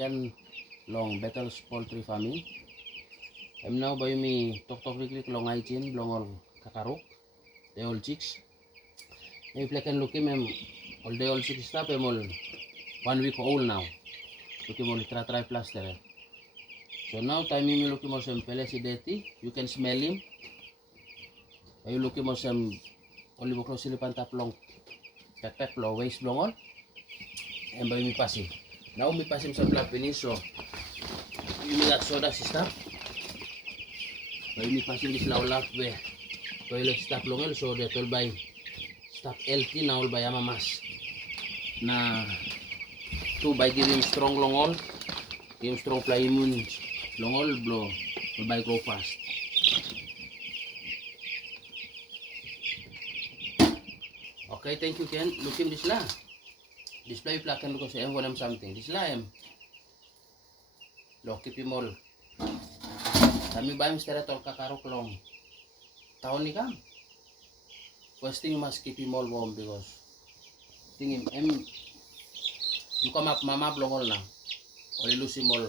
Ken long Bethel's poultry farming. I'm now by me tok weekly long hygiene long all kakarok, the old chicks. If I can look him all the old chicks stuff all 1 week old now. Look him all try plaster. So now time me look him some pelesideti, you can smell him. You look him some only boklo silipan taplong pep lo waste long all. And by me pass him. Now me pass him some black finish so you got soda sister. By me pass him this law be toilet stop long so the toll by stop LT now by amamas na 2 by give him strong long all, give him strong fly immune long all blow by grow fast. Okay, thank you Ken. Look him this la. Display plug kan because I'm want something. This la em. Lo keep him all. Kami ba mistera tol kakarok long. Tahun ni kam. First thing you must keep him all warm because thing him you come up mama blong all now. Only lose him all.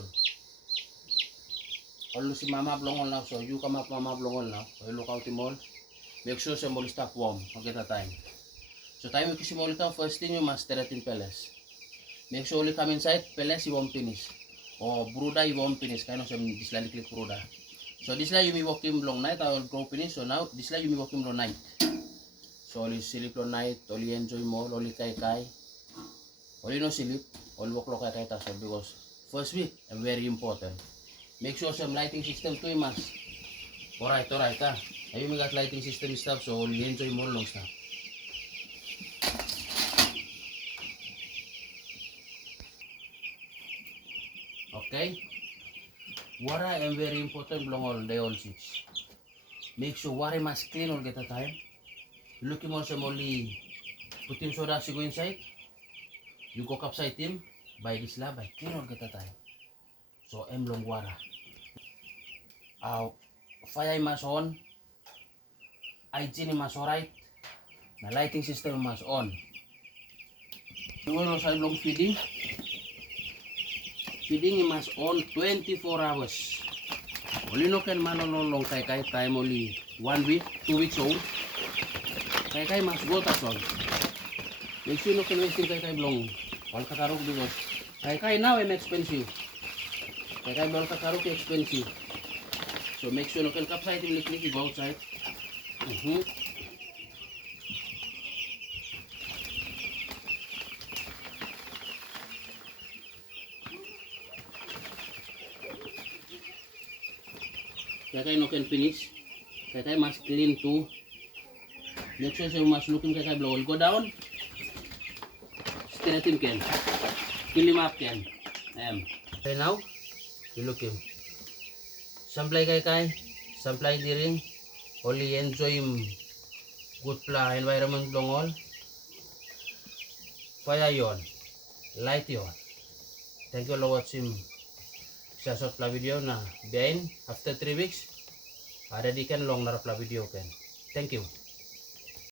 All lose mama blong all now. So you come up mama blong all now. So you look out him all. Make sure some all stop warm. Okay that time. So time you kiss him all come first thing you must in peles. Make sure only come inside peles you won't finish. Or bruda you won't finish. Kind of some this like bruda. So this like you may walk him long night. I will go finish. So now this like you may walk him long night. So only sleep long night. Only enjoy more. Only kai. Only no sleep. Only walk long kai taso because first week and very important. Make sure some lighting system too must. Alright. Ayun may got lighting system stuff. So only enjoy more long stuff. Okay, water am very important long all day all six. Make sure water must clean all get a time. Look him also only put him soda go inside. You go upside him by this lab by clean all get a time. So am long water. Fire must on. Hygiene must alright. The lighting system must on. You will also long feeding. Feeding must on 24 hours. Only no can man on long kai time only 1 week, 2 weeks old. Kai must go that's all. Make sure no can wasting kai long. All kakarok because kai now am expensive. Kai all kakarok expensive. So make sure no can capside him liquid go outside. Kakay no can finish. Kakay must clean too. Make sure you must look in kakay blow. Go down. Straighten can. Fill him up can. Okay now, you look him. Samplay kakay. Samplay the ring. Only enjoy him. Good environment long all. Fire yon. Light yon. Thank you for watching. Sa short video na behind after 3 weeks ready kan long narap video kan. Thank you.